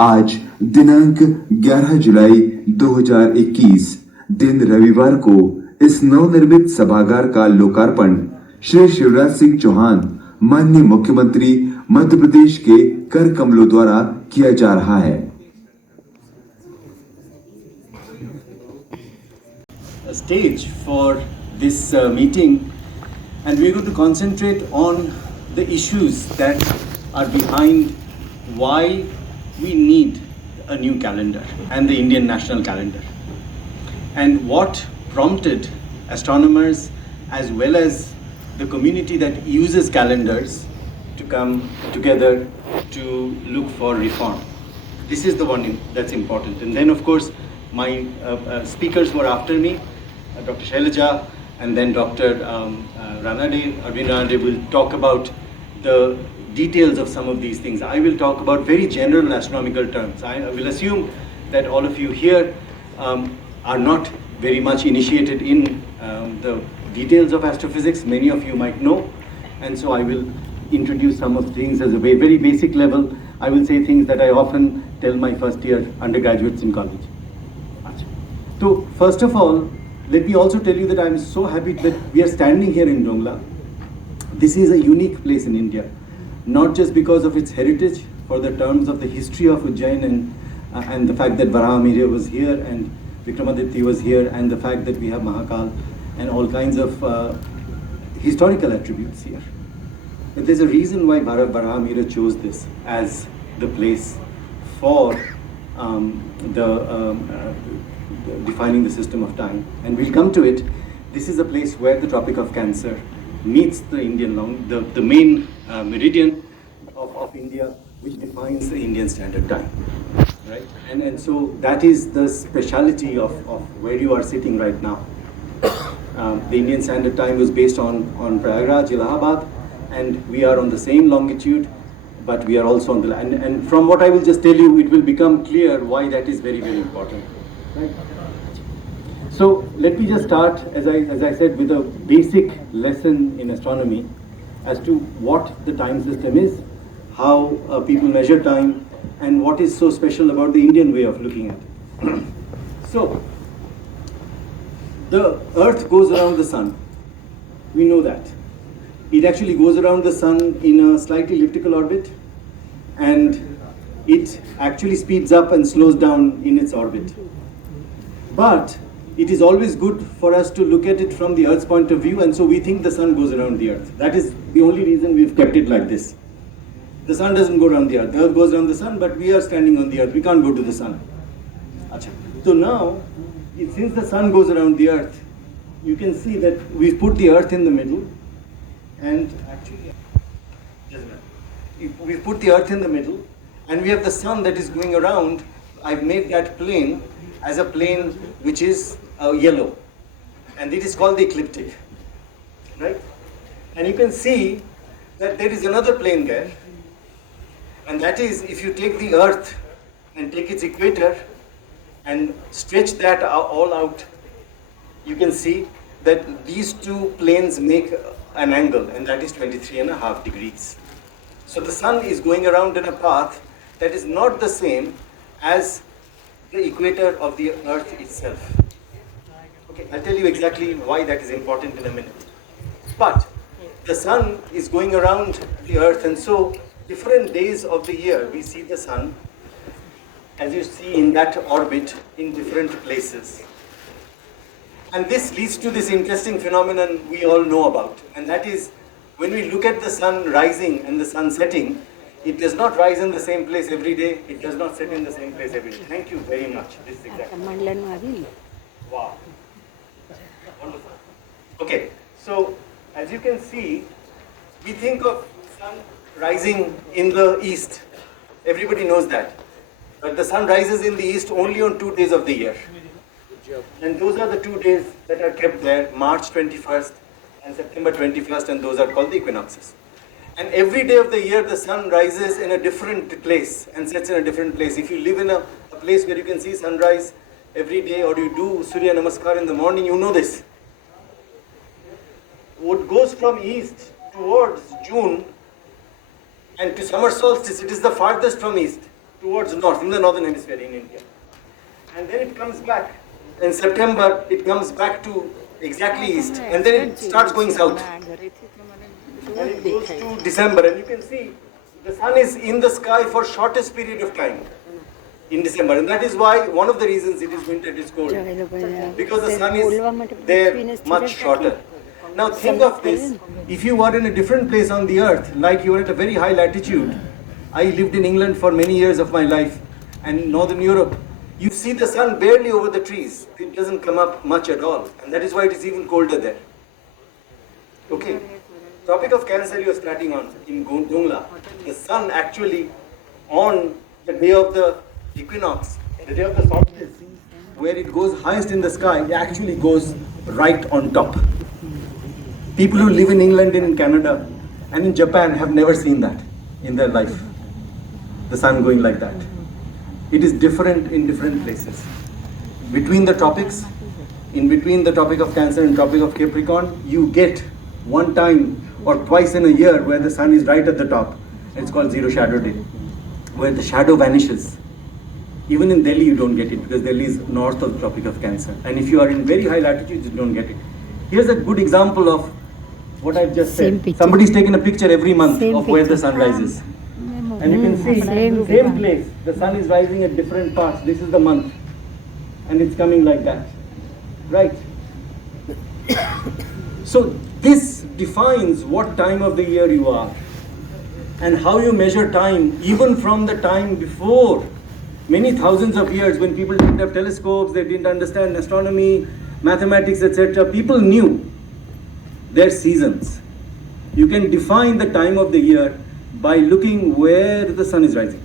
आज दिनांक 11 जुलाई 2021 दिन रविवार को इस नवनिर्मित सभागार का लोकार्पण श्री शिवराज सिंह चौहान माननीय मुख्यमंत्री मध्य प्रदेश के कर कमलों द्वारा किया जा रहा है। Stage for this meeting, and we're going to concentrate on the issues that are behind why we need a new calendar and the Indian national calendar, and what prompted astronomers as well as the community that uses calendars to come together to look for reform. This is the one that's important. And then, of course, my speakers were after me, Dr. Shailaja, and then Dr. Arvind Ranade will talk about the details of some of these things. I will talk about very general astronomical terms. I will assume that all of you here are not very much initiated in the details of astrophysics. Many of you might know, and so I will introduce some of things as a very basic level. I will say things that I often tell my first year undergraduates in college. So first of all, let me also tell you that I am so happy that we are standing here in Dongla. This is a unique place in India, not just because of its heritage, for the terms of the history of Ujjain and the fact that Varahamihira was here and Vikramaditya was here, and the fact that we have Mahakal and all kinds of historical attributes here. But there's a reason why Varahamihira chose this as the place for defining the system of time, and we'll come to it. This is a place where the Tropic of Cancer meets the the main meridian of India, which defines the Indian Standard Time, right? And so that is the speciality of where you are sitting right now. The Indian Standard Time was based on Prayagraj, Allahabad, and we are on the same longitude, but we are also on the and from what I will just tell you, it will become clear why that is very important. Right? So let me just start, as I said, with a basic lesson in astronomy as to what the time system is, how people measure time, and what is so special about the Indian way of looking at it. So, the Earth goes around the Sun. We know that. It actually goes around the Sun in a slightly elliptical orbit, and it actually speeds up and slows down in its orbit. But it is always good for us to look at it from the Earth's point of view, and so we think the Sun goes around the Earth. That is the only reason we've kept it like this. The Sun doesn't go around the Earth. The Earth goes around the Sun, but we are standing on the Earth. We can't go to the Sun. So now, since the Sun goes around the Earth, you can see that we've put the Earth in the middle, and actually, we've put the Earth in the middle, and we have the Sun that is going around. I've made that plane as a plane which is yellow, and it is called the ecliptic, right? And you can see that there is another plane there, and that is, if you take the Earth and take its equator and stretch that all out, you can see that these two planes make an angle, and that is 23.5 degrees. So the Sun is going around in a path that is not the same as the equator of the Earth itself. Okay, I'll tell you exactly why that is important in a minute. But the Sun is going around the Earth, and so different days of the year we see the Sun, as you see in that orbit, in different places. And this leads to this interesting phenomenon we all know about, and that is, when we look at the Sun rising and the Sun setting, it does not rise in the same place every day. It does not set in the same place every day. Thank you very much. This is exactly. Wow. Wonderful. Okay, so as you can see, we think of Sun rising in the east. Everybody knows that. But the Sun rises in the east only on 2 days of the year. And those are the 2 days that are kept there, March 21st and September 21st, and those are called the equinoxes. And every day of the year, the Sun rises in a different place and sets in a different place. If you live in a place where you can see sunrise every day, or you do Surya Namaskar in the morning, you know this. What goes from east towards June and to summer solstice, it is the farthest from east towards north, in the northern hemisphere in India. And then it comes back. In September, it comes back to exactly east, and then it starts going south. And it goes to December, and you can see the sun is in the sky for shortest period of time in December, and that is why one of the reasons it is winter, it is cold, because the sun is there much shorter. Now think of this, if you were in a different place on the earth, like you were at a very high latitude. I lived in England for many years of my life, and in Northern Europe, you see the sun barely over the trees. It doesn't come up much at all, and that is why it is even colder there. Okay, topic of Cancer you are starting on in Dongla. The sun actually on the day of the equinox, the day of the solstice, where it goes highest in the sky, it actually goes right on top. People who live in England and in Canada and in Japan have never seen that in their life. The sun going like that. It is different in different places. Between the tropics, in between the Tropic of Cancer and Tropic of Capricorn, you get one time or twice in a year where the sun is right at the top. It's called zero shadow day, where the shadow vanishes. Even in Delhi you don't get it, because Delhi is north of the Tropic of Cancer. And if you are in very high latitudes, you don't get it. Here's a good example of what I've just said. Somebody's taken a picture every month of where the sun rises. And you can see, same place, the sun is rising at different parts. This is the month. And it's coming like that. Right? So this defines what time of the year you are. And how you measure time, even from the time before. Many thousands of years, when people didn't have telescopes, they didn't understand astronomy, mathematics, etc. People knew their seasons. You can define the time of the year by looking where the sun is rising.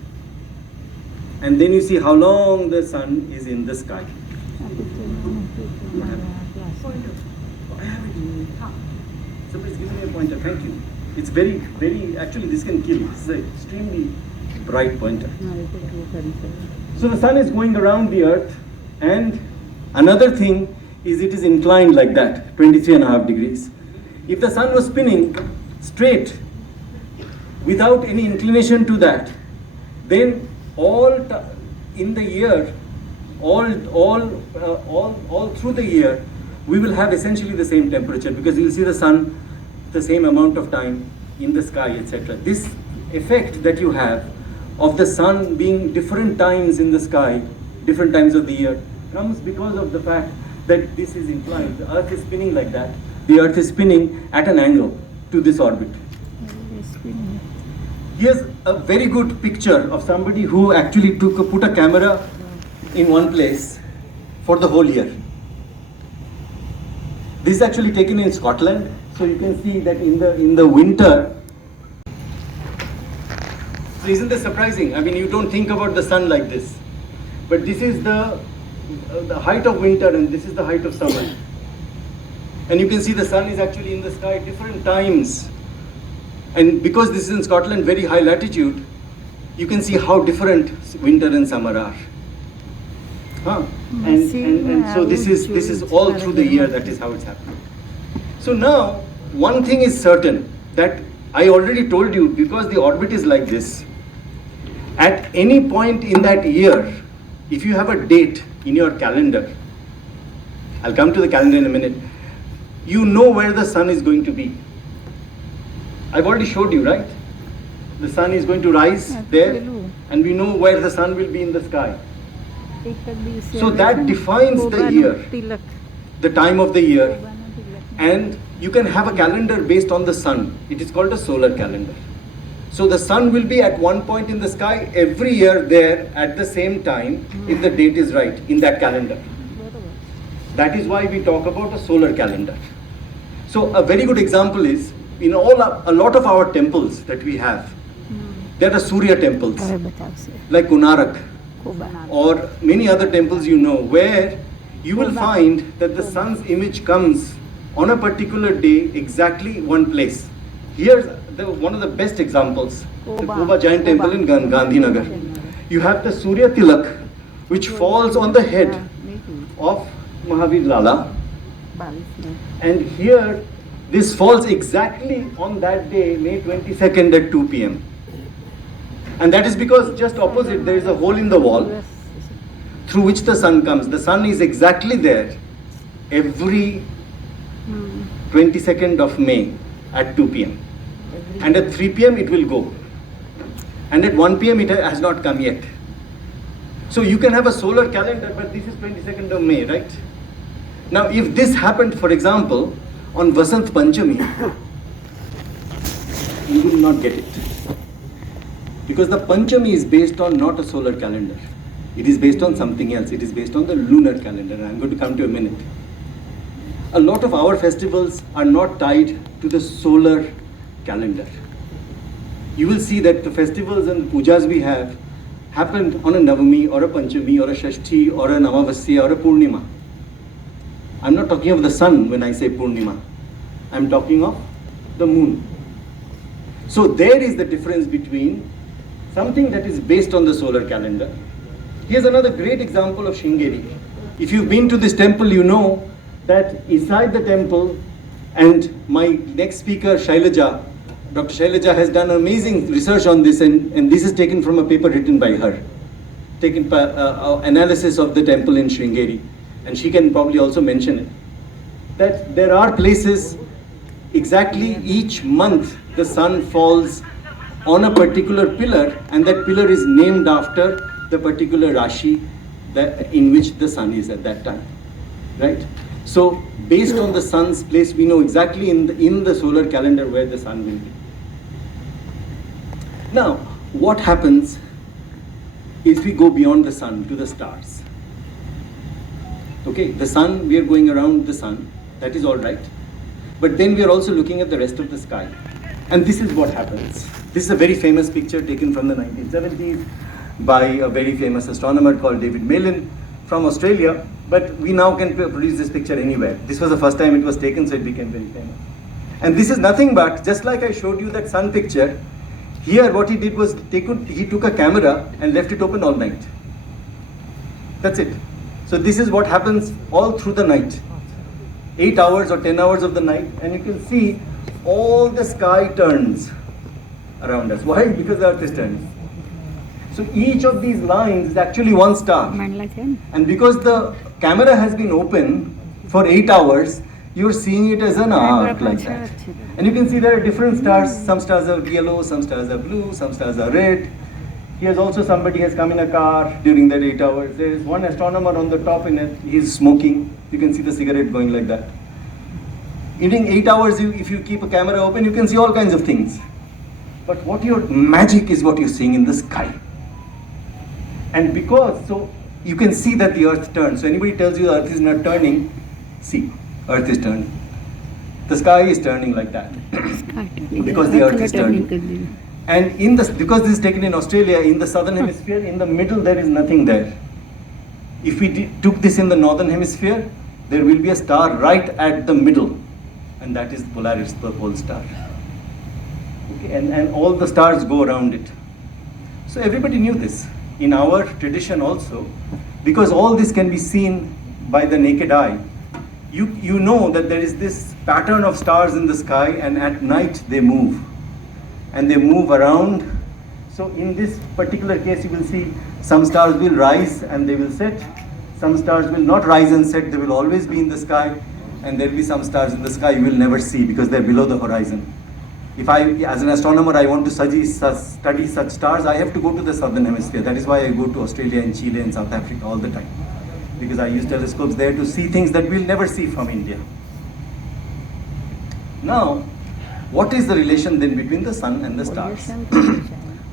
And then you see how long the sun is in the sky. Somebody's giving me a pointer, thank you. It's very, actually this can kill. It's an extremely bright pointer. So the sun is going around the earth, and another thing is it is inclined like that, 23.5 degrees. If the sun was spinning straight, without any inclination to that, then in the year, all through the year, we will have essentially the same temperature, because you will see the sun the same amount of time in the sky, etc. This effect that you have of the sun being different times in the sky, different times of the year, comes because of the fact that this is inclined. The earth is spinning like that. The earth is spinning at an angle to this orbit. Here's a very good picture of somebody who actually put a camera in one place for the whole year. This is actually taken in Scotland, so you can see that in the winter. So isn't this surprising? I mean, you don't think about the sun like this, but this is the height of winter, and this is the height of summer. And you can see the sun is actually in the sky at different times. And because this is in Scotland, very high latitude, you can see how different winter and summer are. And so this is all through the year. That is how it's happening. So now, one thing is certain, that I already told you, because the orbit is like this, at any point in that year, if you have a date in your calendar, I'll come to the calendar in a minute, you know where the sun is going to be. I've already showed you, right? The sun is going to rise there, and we know where the sun will be in the sky. So that defines the year, the time of the year, and you can have a calendar based on the sun. It is called a solar calendar. So the sun will be at one point in the sky every year there at the same time, if the date is right in that calendar. That is why we talk about a solar calendar. So a very good example is, in a lot of our temples that we have, there are Surya temples, like Konarak, or many other temples where you will find that the sun's image comes on a particular day exactly one place. Here's one of the best examples, the Koba Giant Temple in Gandhinagar. You have the Surya Tilak, which falls on the head of Mahavir Lala, and here this falls exactly on that day, May 22nd at 2 p.m. And that is because just opposite there is a hole in the wall through which the sun comes. The sun is exactly there every 22nd of May at 2 p.m. And at 3 p.m. it will go. And at 1 p.m. it has not come yet. So you can have a solar calendar, but this is 22nd of May, right? Now if this happened, for example, on Vasant Panchami, you will not get it. Because the Panchami is based on not a solar calendar. It is based on something else. It is based on the lunar calendar. And I'm going to come to a minute. A lot of our festivals are not tied to the solar calendar. You will see that the festivals and pujas we have happened on a Navami or a Panchami or a Shashti or a Namavasya or a Purnima. I'm not talking of the sun when I say Purnima. I'm talking of the moon. So there is the difference between something that is based on the solar calendar. Here's another great example of Sringeri. If you've been to this temple, you know that inside the temple, and my next speaker, Shailaja, Dr. Shailaja has done amazing research on this, and this is taken from a paper written by her, taken analysis of the temple in Sringeri, and she can probably also mention it, that there are places exactly each month the sun falls on a particular pillar, and that pillar is named after the particular Rashi in which the sun is at that time, right? So based on the sun's place, we know exactly in the solar calendar where the sun will be. Now, what happens if we go beyond the sun to the stars? Okay, the sun, we are going around the sun, that is all right. But then we are also looking at the rest of the sky. And this is what happens. This is a very famous picture taken from the 1970s by a very famous astronomer called David Malin from Australia. But we now can produce this picture anywhere. This was the first time it was taken, so it became very famous. And this is nothing but, just like I showed you that sun picture, here what he did was, he took a camera and left it open all night. That's it. So this is what happens all through the night. 8 hours or 10 hours of the night, and you can see all the sky turns around us. Why? Because the earth is turning. So each of these lines is actually one star. And because the camera has been open for 8 hours, you're seeing it as an arc like that. And you can see there are different stars. Some stars are yellow, some stars are blue, some stars are red. Here's also somebody has come in a car during that 8 hours. There is one astronomer on the top in it. He's smoking. You can see the cigarette going like that. During 8 hours, if you keep a camera open, you can see all kinds of things. But what your magic is what you're seeing in the sky. And because, so you can see that the earth turns. So anybody tells you the earth is not turning, see, earth is turning. The sky is turning like that. Because the earth is turning. And because this is taken in Australia, in the southern hemisphere, in the middle there is nothing there. If we took this in the northern hemisphere, there will be a star right at the middle. And that is Polaris, the pole star. Okay, and all the stars go around it. So everybody knew this. In our tradition also, because all this can be seen by the naked eye, you know that there is this pattern of stars in the sky, and at night they move. And they move around. So in this particular case, you will see some stars will rise and they will set. Some stars will not rise and set, they will always be in the sky. And there will be some stars in the sky you will never see because they're below the horizon. If as an astronomer, I want to study such stars, I have to go to the southern hemisphere. That is why I go to Australia and Chile and South Africa all the time. Because I use telescopes there to see things that we'll never see from India. Now, what is the relation then between the sun and the stars?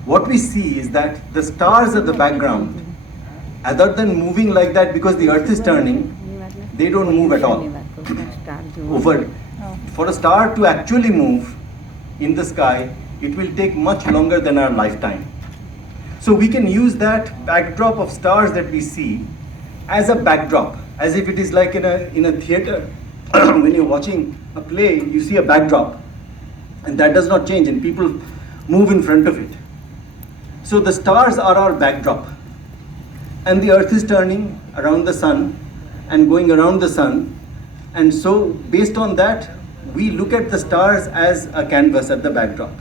What we see is that the stars at the background, other than moving like that because the earth is turning, they don't move at all. For a star to actually move in the sky, it will take much longer than our lifetime. So we can use that backdrop of stars that we see as a backdrop, as if it is like in a theater. When you're watching a play, you see a backdrop. And that does not change, and people move in front of it. So the stars are our backdrop. And the earth is turning around the sun and going around the sun. And so based on that, we look at the stars as a canvas at the backdrop.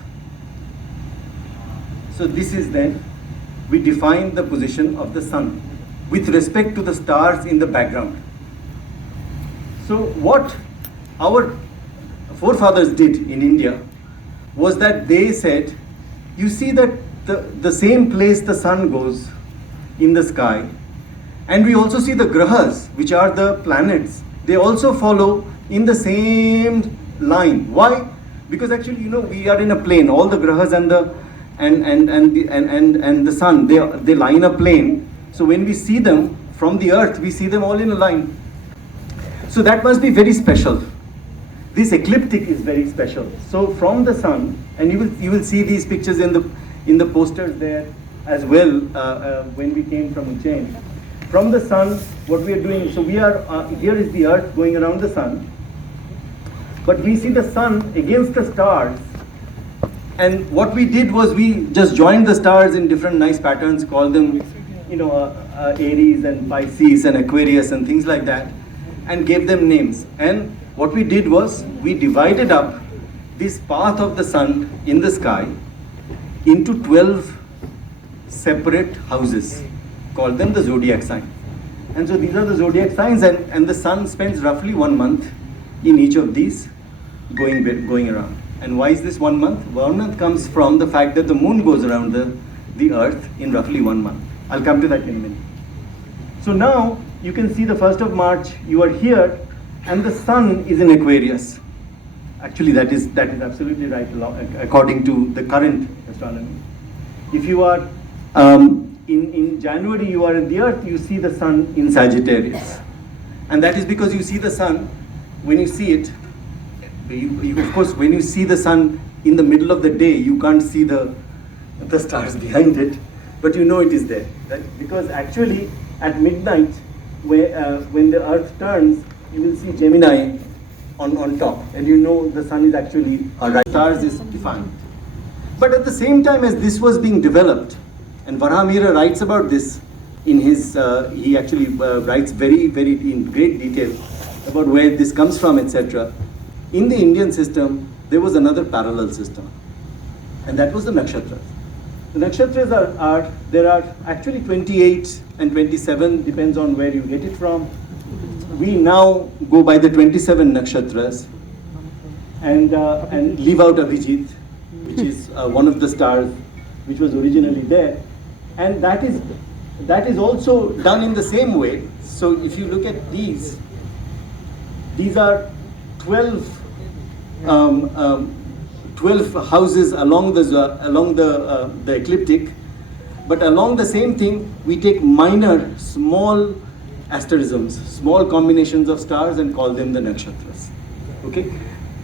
So this is then, we define the position of the sun with respect to the stars in the background. So what our forefathers did in India was that they said, you see that the same place the sun goes in the sky, and we also see the grahas, which are the planets, they also follow in the same line. Why? Because actually, you know, we are in a plane. All the grahas and the sun, they line a plane. So when we see them from the earth, we see them all in a line. So that must be very special. This ecliptic is very special. So from the sun, and you will see these pictures in the posters there as well when we came from Ujjain. From the sun, what we are doing, so we are here is the earth going around the sun, but we see the sun against the stars. And what we did was we just joined the stars in different nice patterns, called them, you know, Aries and Pisces and Aquarius and things like that, and gave them names. And what we did was we divided up this path of the sun in the sky into 12 separate houses, called them the zodiac sign. And so these are the zodiac signs, and the sun spends roughly 1 month in each of these going around. And why is this 1 month? 1 month comes from the fact that the moon goes around the earth in roughly 1 month. I'll come to that in a minute. So now you can see the 1st of March, you are here, and the sun is in Aquarius. Actually, that is absolutely right, according to the current astronomy. If you are in January, you are in the earth, you see the sun in Sagittarius. And that is because you see the sun, when you see it, of course, when you see the sun in the middle of the day, you can't see the stars behind it, but you know it is there. Right? Because actually, at midnight, when the earth turns, you will see Gemini on top, and you know the sun is actually right. Stars is defined. But at the same time as this was being developed, and Varahamihira writes about this in his, he actually writes very, very in great detail about where this comes from, etc. In the Indian system, there was another parallel system, and that was the nakshatras. The nakshatras there are actually 28 and 27, depends on where you get it from. We now go by the 27 nakshatras and leave out Abhijit, which is one of the stars which was originally there, and that is also done in the same way. So if you look at these are 12 houses along the ecliptic, but along the same thing we take minor small asterisms, small combinations of stars, and call them the nakshatras. Okay,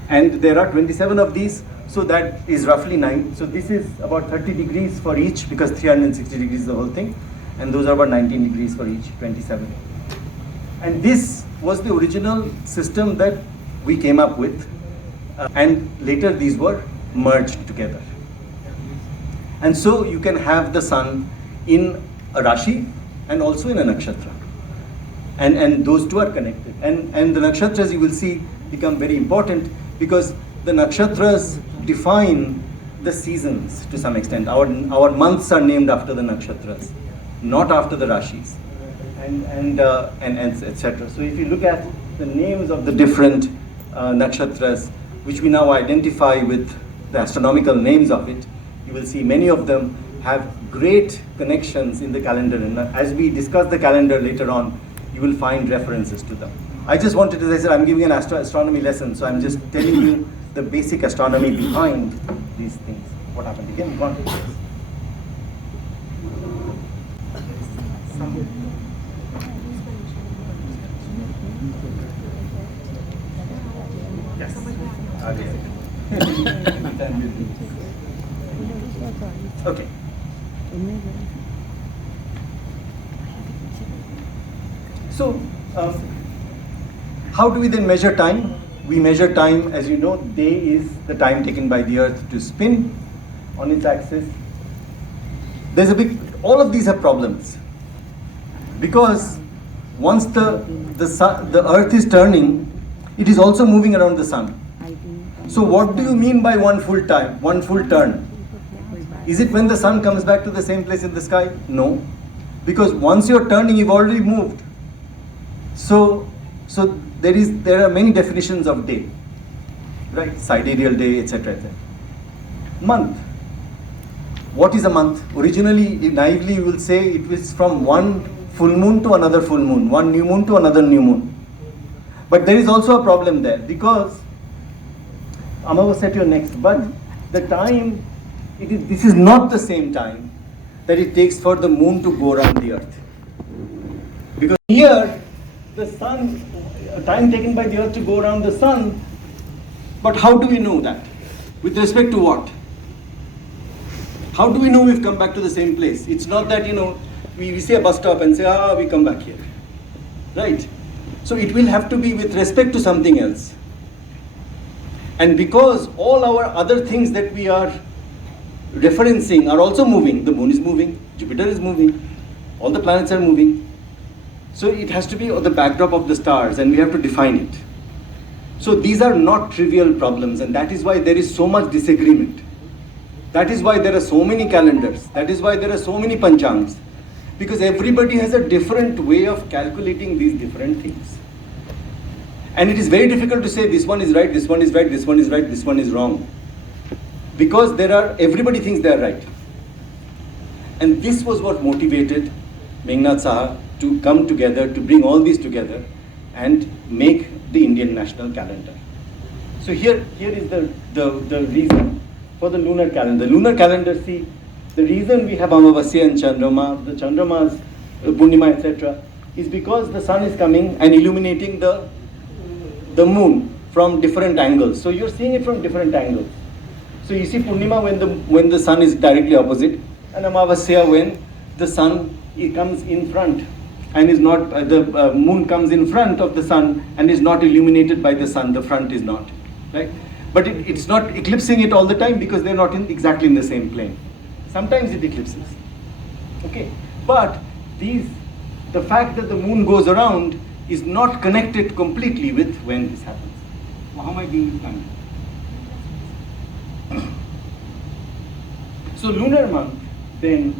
and there are 27 of these, so that is roughly 9. So this is about 30 degrees for each, because 360 degrees is the whole thing, and those are about 19 degrees for each, 27. And this was the original system that we came up with, and later these were merged together. And so you can have the sun in a Rashi and also in a nakshatra. And those two are connected. And the nakshatras, you will see, become very important, because the nakshatras define the seasons to some extent. Our months are named after the nakshatras, not after the Rashis, and etc. So if you look at the names of the different nakshatras, which we now identify with the astronomical names of it, you will see many of them have great connections in the calendar. And as we discuss the calendar later on, you will find references to them. I just wanted, as I said, I'm giving an astronomy lesson, so I'm just telling you the basic astronomy behind these things. What happened? You can go on. Yes. Okay. So, how do we then measure time? We measure time, as you know, day is the time taken by the earth to spin on its axis. All of these have problems, because once the earth is turning, it is also moving around the sun. So what do you mean by one full turn? Is it when the sun comes back to the same place in the sky? No. Because once you're turning, you've already moved. So there are many definitions of day, right? Sidereal day, etc., etc. Month. What is a month? Originally, naively, you will say it was from one full moon to another full moon, one new moon to another new moon. But there is also a problem there because Amavasya to your next, but the time, this is not the same time that it takes for the moon to go around the earth. Because here, the sun, time taken by the earth to go around the sun, but how do we know that? With respect to what? How do we know we've come back to the same place? It's not that, we see a bus stop and say, we come back here. Right? So it will have to be with respect to something else. And because all our other things that we are referencing are also moving, the moon is moving, Jupiter is moving, all the planets are moving. So it has to be on the backdrop of the stars and we have to define it. So these are not trivial problems and that is why there is so much disagreement. That is why there are so many calendars. That is why there are so many panchangs. Because everybody has a different way of calculating these different things. And it is very difficult to say this one is right, this one is right, this one is right, this one is wrong. Because everybody thinks they are right. And this was what motivated Meghnad Saha to come together, to bring all these together and make the Indian national calendar. So here is the reason for the lunar calendar. Lunar calendar, see, the reason we have Amavasya and Chandrama, the Chandramas, Purnima, etc., is because the sun is coming and illuminating the moon from different angles. So you're seeing it from different angles. So you see Purnima when the sun is directly opposite, and Amavasya when the sun comes in front and is not, the moon comes in front of the sun and is not illuminated by the sun, the front is not, right? But it's not eclipsing it all the time because they're not exactly in the same plane. Sometimes it eclipses, okay? But the fact that the moon goes around is not connected completely with when this happens. Well, how am I doing with time? So lunar month, then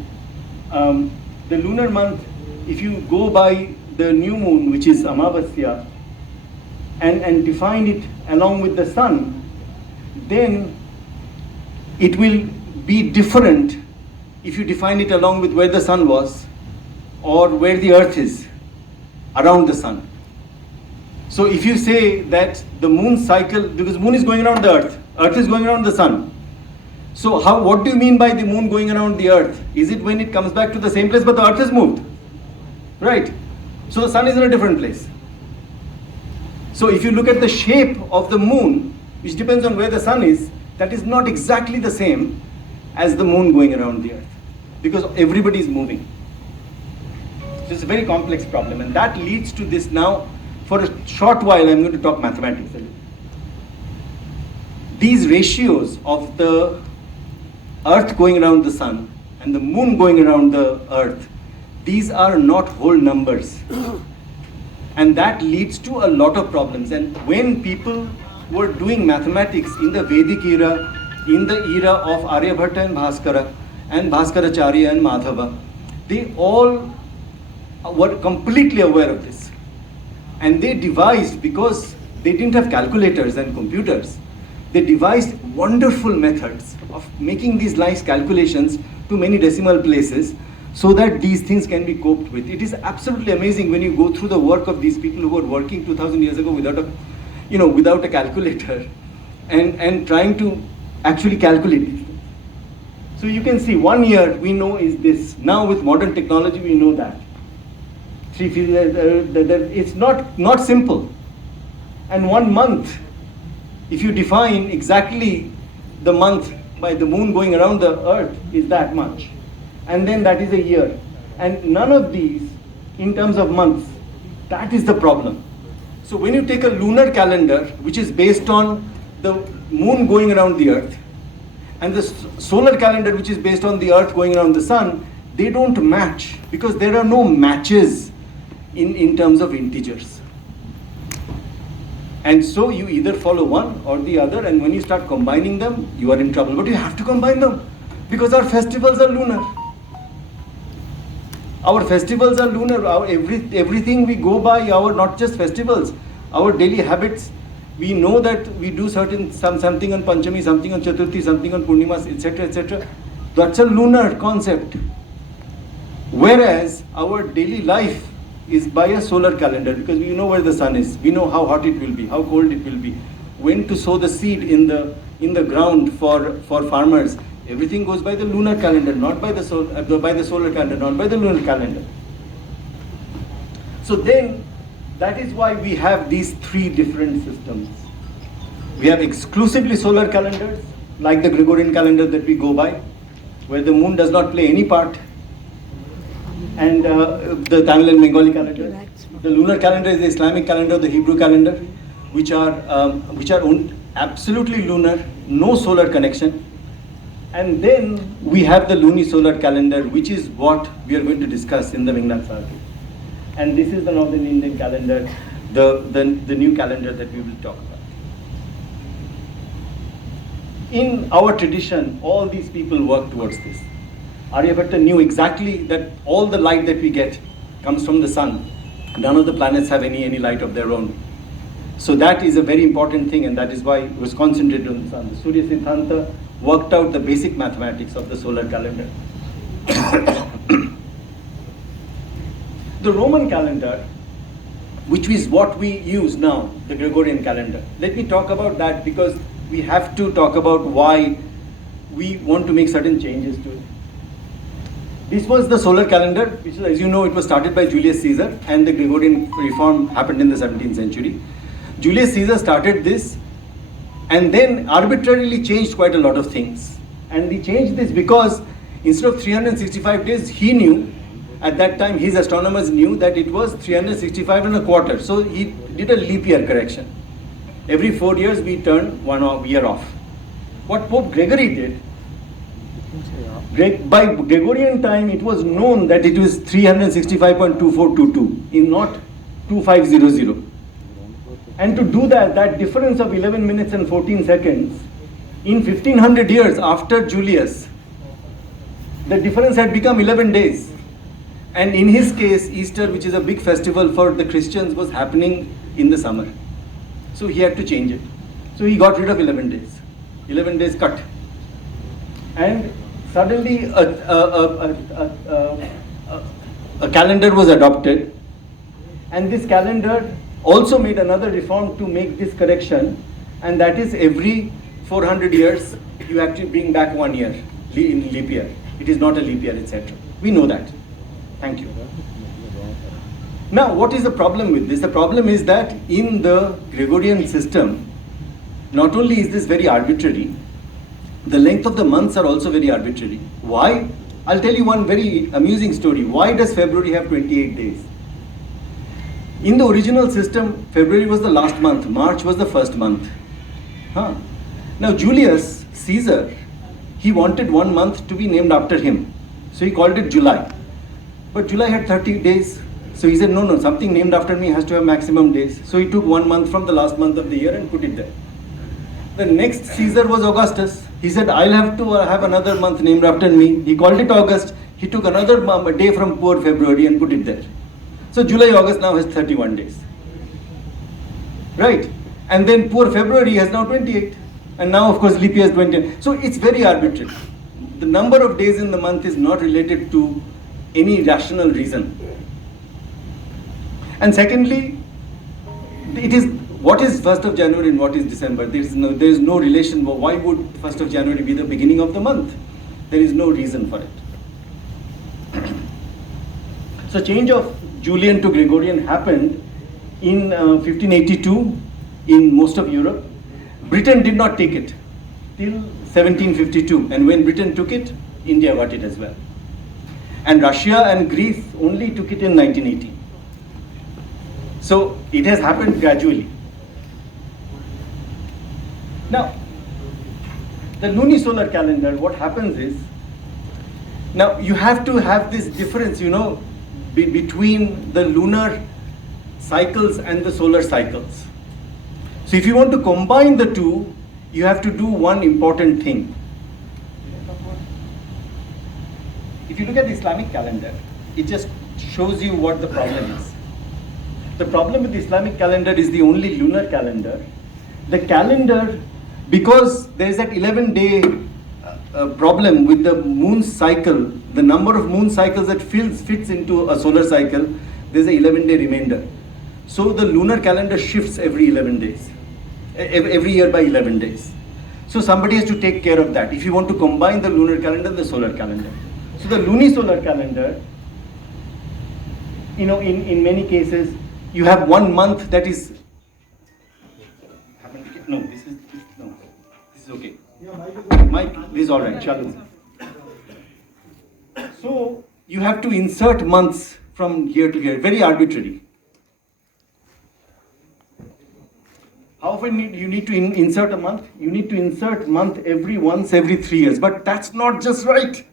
the lunar month, if you go by the new moon, which is Amavasya, and define it along with the sun, then it will be different if you define it along with where the sun was or where the earth is around the sun. So if you say that the moon cycle, because moon is going around the earth is going around the sun. So what do you mean by the moon going around the earth? Is it when it comes back to the same place but the earth has moved? Right? So the sun is in a different place. So if you look at the shape of the moon, which depends on where the sun is, that is not exactly the same as the moon going around the earth. Because everybody is moving. So it's a very complex problem, and that leads to this. Now, for a short while, I'm going to talk mathematics. These ratios of the earth going around the sun and the moon going around the earth, these are not whole numbers. And that leads to a lot of problems. And when people were doing mathematics in the Vedic era, in the era of Aryabhatta and Bhaskaracharya and Madhava, they all were completely aware of this. And they devised, because they didn't have calculators and computers, they devised wonderful methods of making these nice calculations to many decimal places so that these things can be coped with. It is absolutely amazing when you go through the work of these people who were working 2000 years ago without a calculator and trying to actually calculate these things. So you can see 1 year we know is this. Now with modern technology we know that. It's not simple. And 1 month, if you define exactly the month by the moon going around the earth, is that much. And then that is a year. And none of these, in terms of months, that is the problem. So when you take a lunar calendar, which is based on the moon going around the earth, and the solar calendar, which is based on the earth going around the sun, they don't match because there are no matches in terms of integers. And so you either follow one or the other, and when you start combining them, you are in trouble. But you have to combine them Because our festivals are lunar. Our festivals are lunar. Everything we go by, our not just festivals, our daily habits. We know that we do something on Panchami, something on Chaturthi, something on Purnimas, etc., etc. That's a lunar concept. Whereas our daily life is by a solar calendar, because we know where the sun is, we know how hot it will be, how cold it will be, when to sow the seed in the ground for farmers. Everything goes by the lunar calendar, not by the solar calendar, not by the lunar calendar. So then, that is why we have these three different systems. We have exclusively solar calendars, like the Gregorian calendar that we go by, where the moon does not play any part, and the Tamil and Bengali calendar. The lunar calendar is the Islamic calendar, the Hebrew calendar, which are absolutely lunar, no solar connection. And then we have the lunisolar calendar, which is what we are going to discuss in the Vingnath Sarthi. And this is the Northern Indian calendar, the new calendar that we will talk about. In our tradition, all these people work towards this. Aryabhatta knew exactly that all the light that we get comes from the sun. None of the planets have any light of their own. So that is a very important thing, and that is why it was concentrated on the sun. The Surya Siddhanta worked out the basic mathematics of the solar calendar. The Roman calendar, which is what we use now, the Gregorian calendar. Let me talk about that, because we have to talk about why we want to make certain changes to it. This was the solar calendar, which, as you know, it was started by Julius Caesar, and the Gregorian reform happened in the 17th century. Julius Caesar started this and then arbitrarily changed quite a lot of things. And he changed this because instead of 365 days, he knew, at that time his astronomers knew that it was 365 and a quarter. So he did a leap year correction. Every 4 years we turn one year off. What Pope Gregory did, by Gregorian time it was known that it was 365.2422, not 2500. And to do that difference of 11 minutes and 14 seconds, in 1500 years after Julius, the difference had become 11 days. And in his case, Easter, which is a big festival for the Christians, was happening in the summer. So he had to change it. So he got rid of 11 days. 11 days cut. And suddenly a calendar was adopted. And this calendar also made another reform to make this correction, and that is every 400 years you have to bring back 1 year in leap year. It is not a leap year, etc. We know that. Thank you. Now, what is the problem with this? The problem is that in the Gregorian system, not only is this very arbitrary, the length of the months are also very arbitrary. Why? I'll tell you one very amusing story. Why does February have 28 days? In the original system, February was the last month, March was the first month. Now Julius Caesar, he wanted 1 month to be named after him. So he called it July. But July had 30 days. So he said, no, something named after me has to have maximum days. So he took 1 month from the last month of the year and put it there. The next Caesar was Augustus. He said, I'll have to have another month named after me. He called it August. He took another day from poor February and put it there. So July, August now has 31 days. Right? And then poor February has now 28. And now, of course, leap year is 28. So it's very arbitrary. The number of days in the month is not related to any rational reason. And secondly, it is what is 1st of January and what is December. There is no relation. Why would 1st of January be the beginning of the month? There is no reason for it. So change of Julian to Gregorian happened in 1582 in most of Europe. Britain did not take it till 1752, and when Britain took it, India got it as well. And Russia and Greece only took it in 1918. So it has happened gradually. Now, the lunisolar calendar, what happens is, now you have to have this difference, between the lunar cycles and the solar cycles. So if you want to combine the two, you have to do one important thing. if you look at the Islamic calendar, it just shows you what the problem is. The problem with the Islamic calendar is the only lunar calendar. The calendar, because there is that 11-day problem with the moon cycle, the number of moon cycles that fits into a solar cycle, there's an 11-day remainder. So the lunar calendar shifts every 11 days, every year by 11 days. So somebody has to take care of that if you want to combine the lunar calendar and the solar calendar. So the lunisolar calendar, in many cases, you have 1 month that is, this is okay. Mike, this is all right, chalo. So you have to insert months from here to here, very arbitrary. How often you need to insert a month? You need to insert month once every 3 years, but that's not just right.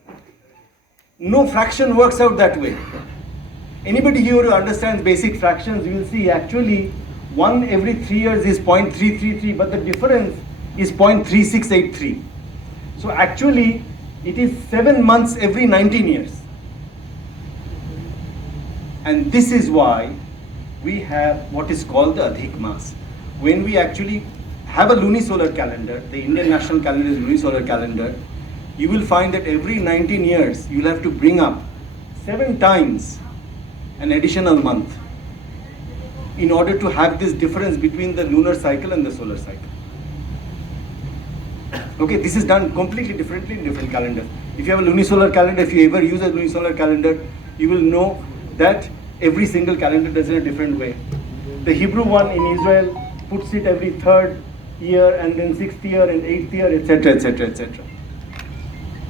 No fraction works out that way. Anybody here who understands basic fractions, you will see actually 1 every 3 years is 0.333, but the difference is 0.3683. So actually, it is 7 months every 19 years. And this is why we have what is called the Adhik Mas. When we actually have a lunisolar calendar, the Indian national calendar is lunisolar calendar, you will find that every 19 years, you will have to bring up 7 times an additional month in order to have this difference between the lunar cycle and the solar cycle. Okay, this is done completely differently in different calendars. If you have a lunisolar calendar, if you ever use a lunisolar calendar, you will know that every single calendar does it in a different way. The Hebrew one in Israel puts it every 3rd year and then 6th year and 8th year, etc., etc., etc.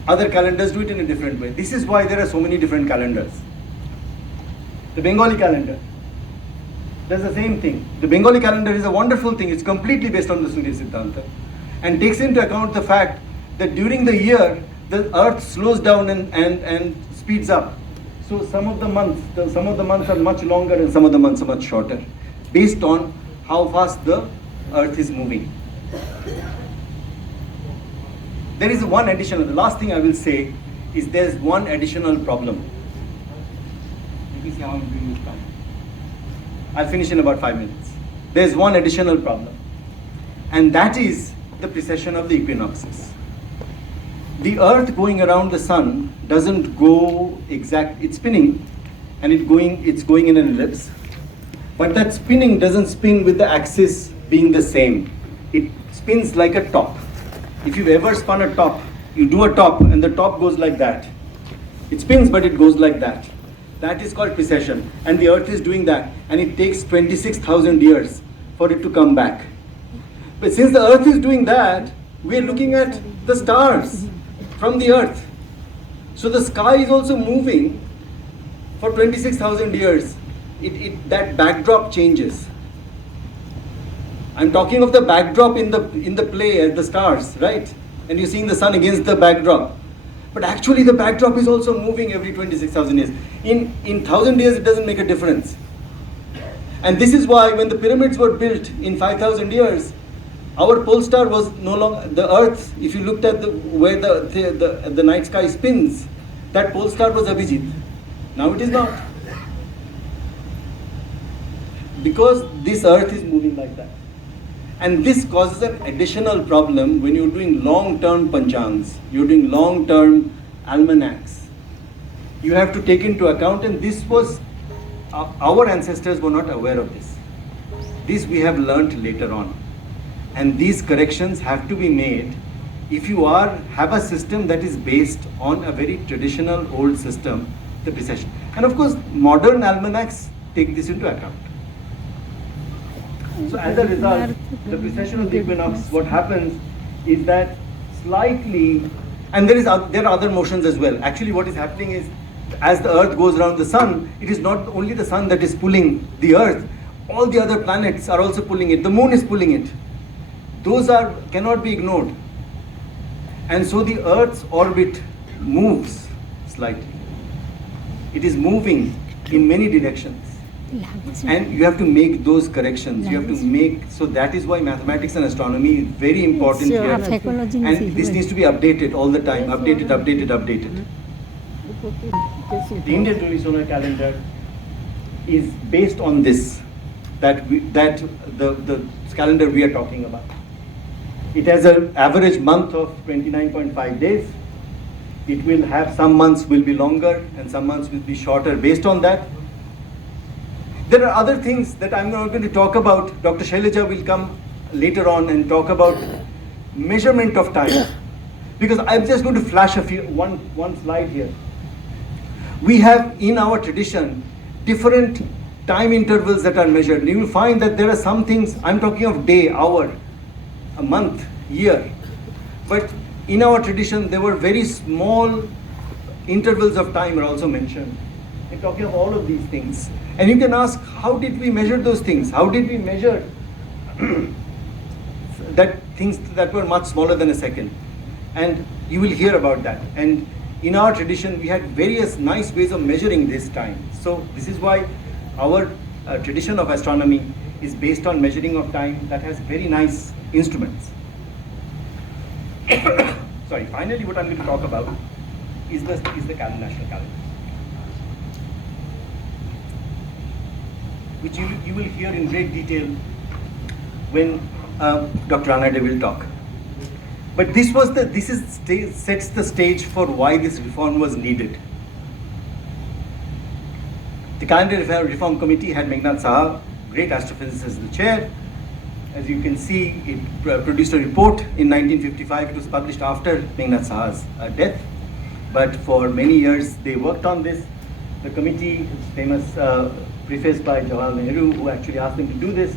Other calendars do it in a different way. This is why there are so many different calendars. The Bengali calendar does the same thing. The Bengali calendar is a wonderful thing. It's completely based on the Surya Siddhanta and takes into account the fact that during the year, the earth slows down and speeds up. So some of the months are much longer and some of the months are much shorter, based on how fast the earth is moving. There is one additional, the last thing I will say is there's one additional problem. Let me see how I'm doing this time. I'll finish in about 5 minutes. There's one additional problem, and that is the precession of the equinoxes. The earth going around the sun doesn't go exact, it's spinning and it's going in an ellipse, but that spinning doesn't spin with the axis being the same. It spins like a top. If you've ever spun a top, you do a top and the top goes like that. It spins but it goes like that. That is called precession, and the earth is doing that, and it takes 26,000 years for it to come back. But since the earth is doing that, we are looking at the stars from the earth. So the sky is also moving for 26,000 years. That backdrop changes. I'm talking of the backdrop in the play as the stars, right? And you're seeing the sun against the backdrop. But actually the backdrop is also moving every 26,000 years. In 1,000 years it doesn't make a difference. And this is why when the pyramids were built in 5,000 years, our pole star was no longer, the earth, if you looked at where the night sky spins, that pole star was Abhijit. Now it is not. Because this earth is moving like that. And this causes an additional problem when you're doing long-term panchangs, you're doing long-term almanacs. You have to take into account, and this was, our ancestors were not aware of this. This we have learnt later on. And these corrections have to be made if you have a system that is based on a very traditional old system, the precession. And of course, modern almanacs take this into account. So as a result, the precession of the equinox, what happens is that slightly, and there are other motions as well. Actually what is happening is, as the earth goes around the sun, it is not only the sun that is pulling the earth, all the other planets are also pulling it. The moon is pulling it. Those cannot be ignored. And so the earth's orbit moves slightly. It is moving in many directions. And you have to make those corrections. You have to make, so that is why mathematics and astronomy is very important here. And this needs to be updated all the time. Updated. The Indian lunisolar calendar is based on this, the calendar we are talking about. It has an average month of 29.5 days. It will have some months will be longer and some months will be shorter based on that. There are other things that I'm not going to talk about. Dr. Shailaja will come later on and talk about measurement of time. Because I'm just going to flash one slide here. We have in our tradition different time intervals that are measured. You will find that there are some things, I'm talking of day, hour, a month, year. But in our tradition, there were very small intervals of time are also mentioned. I'm talking of all of these things. And you can ask, how did we measure those things? How did we measure that things that were much smaller than a second? And you will hear about that. And in our tradition, we had various nice ways of measuring this time. So this is why our tradition of astronomy is based on measuring of time that has very nice instruments. Sorry, finally what I'm going to talk about is the national calendar, which you will hear in great detail when Dr. Anade will talk. But sets the stage for why this reform was needed. The Calendar Reform Committee had Meghnad Saha, great astrophysicist, as the chair. As you can see, it produced a report in 1955. It was published after Meghnad Saha's death. But for many years, they worked on this. The committee, famous preface by Jawaharlal Nehru, who actually asked them to do this.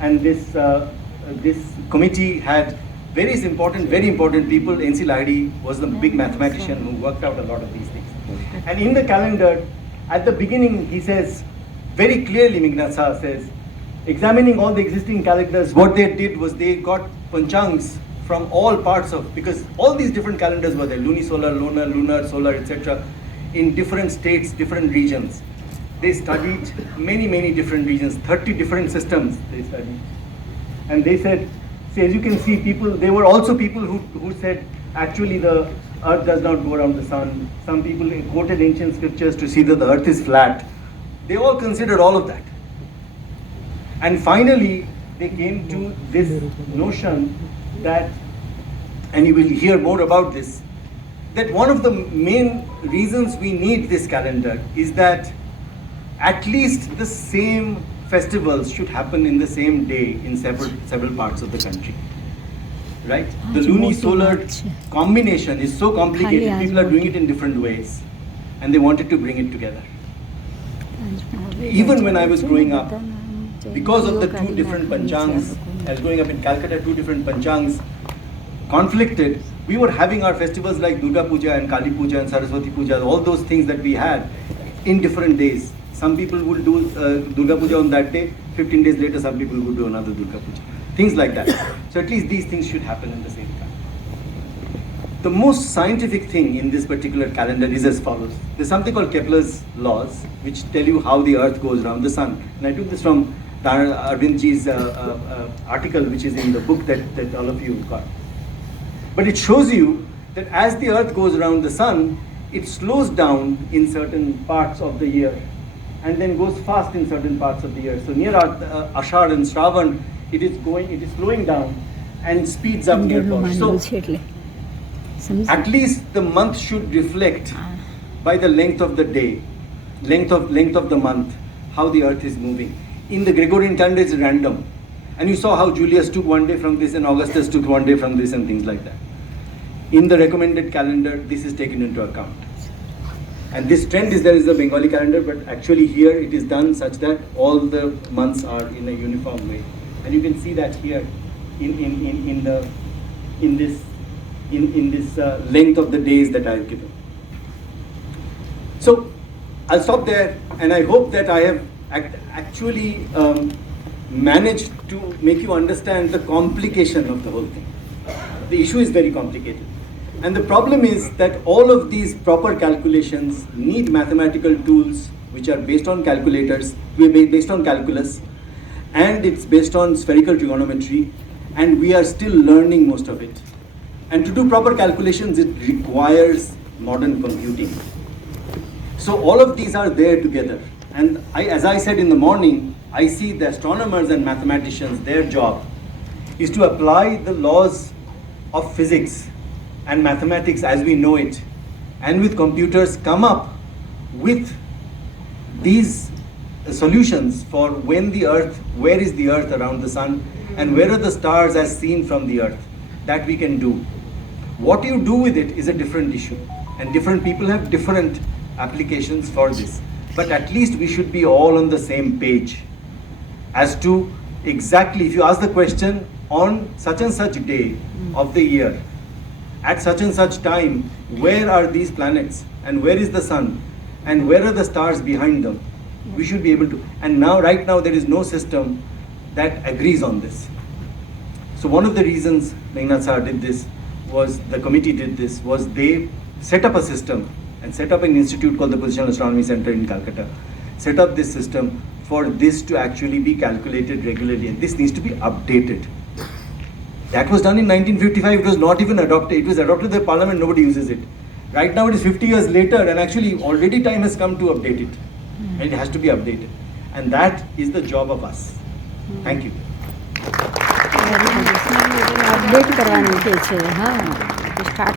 And this committee had very important people. N.C. Lahiri was the big mathematician who worked out a lot of these things. And in the calendar, at the beginning, he says, very clearly, Meghnad Saha says, examining all the existing calendars, what they did was they got panchangs from all parts of, because all these different calendars were there, lunisolar, lunar, solar, etc., in different states, different regions. They studied many different regions, 30 different systems they studied. And they said, see, as you can see, there were also people who said, actually the earth does not go around the sun. Some people quoted ancient scriptures to see that the earth is flat. They all considered all of that. And finally, they came to this notion that, and you will hear more about this, that one of the main reasons we need this calendar is that at least the same festivals should happen in the same day in several parts of the country. Right? The luni-solar combination is so complicated, people are doing it in different ways, and they wanted to bring it together. Even when I was growing up, because of the two different panchangs, I was growing up in Calcutta, two different panchangs conflicted, we were having our festivals like Durga Puja and Kali Puja and Saraswati Puja, all those things that we had in different days. Some people would do Durga Puja on that day, 15 days later some people would do another Durga Puja. Things like that. So at least these things should happen in the same time. The most scientific thing in this particular calendar is as follows. There's something called Kepler's laws, which tell you how the earth goes around the sun. And I took this from Arvindji's article, which is in the book that all of you got. But it shows you that as the earth goes around the sun, it slows down in certain parts of the year and then goes fast in certain parts of the year. So near Ashar and Shravan, it is slowing down and speeds up near Paush. So at least the month should reflect by the length of the day, length of the month, how the earth is moving. In the Gregorian calendar, it's random. And you saw how Julius took one day from this and Augustus took one day from this and things like that. In the recommended calendar, this is taken into account. And this trend is there is the Bengali calendar, but actually here it is done such that all the months are in a uniform way. And you can see that here in this length of the days that I have given. So I'll stop there, and I hope that I have actually managed to make you understand the complication of the whole thing. The issue is very complicated. And the problem is that all of these proper calculations need mathematical tools which are based on calculators, based on calculus, and it's based on spherical trigonometry, and we are still learning most of it. And to do proper calculations, it requires modern computing. So all of these are there together. And as I said in the morning, I see the astronomers and mathematicians, their job is to apply the laws of physics and mathematics as we know it, and with computers come up with these solutions for when the earth, where is the earth around the sun, and where are the stars as seen from the earth, that we can do. What you do with it is a different issue, and different people have different applications for this. But at least we should be all on the same page as to exactly, if you ask the question on such and such day of the year, at such and such time, where are these planets and where is the sun and where are the stars behind them, we should be able to. And now, right now, there is no system that agrees on this. So one of the reasons Meghnad Sir did this, was the committee did this, was they set up a system and set up an institute called the Positional Astronomy Center in Calcutta, set up this system for this to actually be calculated regularly, and this needs to be updated. That was done in 1955, it was not even adopted, it was adopted by Parliament, nobody uses it. Right now it is 50 years later, and actually already time has come to update it, and it has to be updated. And that is the job of us. Thank you. Update करवानी છે હા start